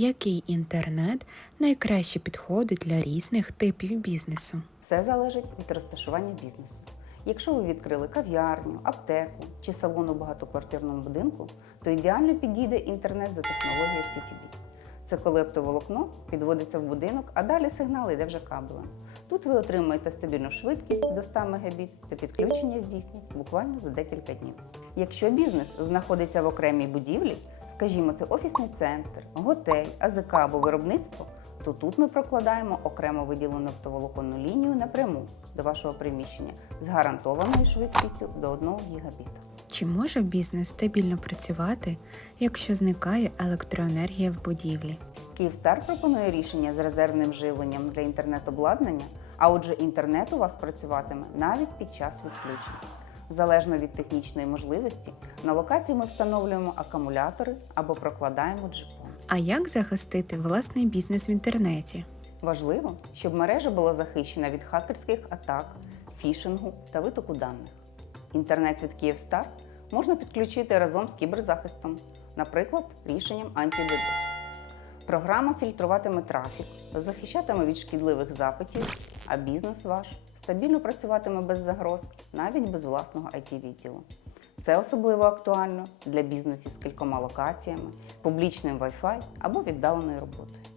який інтернет найкраще підходить для різних типів бізнесу. Все залежить від розташування бізнесу. Якщо ви відкрили кав'ярню, аптеку чи салон у багатоквартирному будинку, то ідеально підійде інтернет за технологією FTTB. Це коли оптоволокно підводиться в будинок, а далі сигнал йде вже кабелем. Тут ви отримуєте стабільну швидкість до 100 Мбіт та підключення здійснять буквально за декілька днів. Якщо бізнес знаходиться в окремій будівлі, скажімо, це офісний центр, готель, АЗК або виробництво, то тут ми прокладаємо окремо виділену оптоволоконну лінію напряму до вашого приміщення з гарантованою швидкістю до 1 гігабіта. Чи може бізнес стабільно працювати, якщо зникає електроенергія в будівлі? Київстар пропонує рішення з резервним живленням для інтернет-обладнання, а отже, інтернет у вас працюватиме навіть під час відключень. Залежно від технічної можливості, на локації ми встановлюємо акумулятори або прокладаємо джипон. А як захистити власний бізнес в інтернеті? Важливо, щоб мережа була захищена від хакерських атак, фішингу та витоку даних. Інтернет від Київстар можна підключити разом з кіберзахистом, наприклад, рішенням AntiDDoS. Програма фільтруватиме трафік, захищатиме від шкідливих запитів, а бізнес ваш стабільно працюватиме без загроз, навіть без власного IT-відділу. Це особливо актуально для бізнесів з кількома локаціями, публічним Wi-Fi або віддаленою роботою.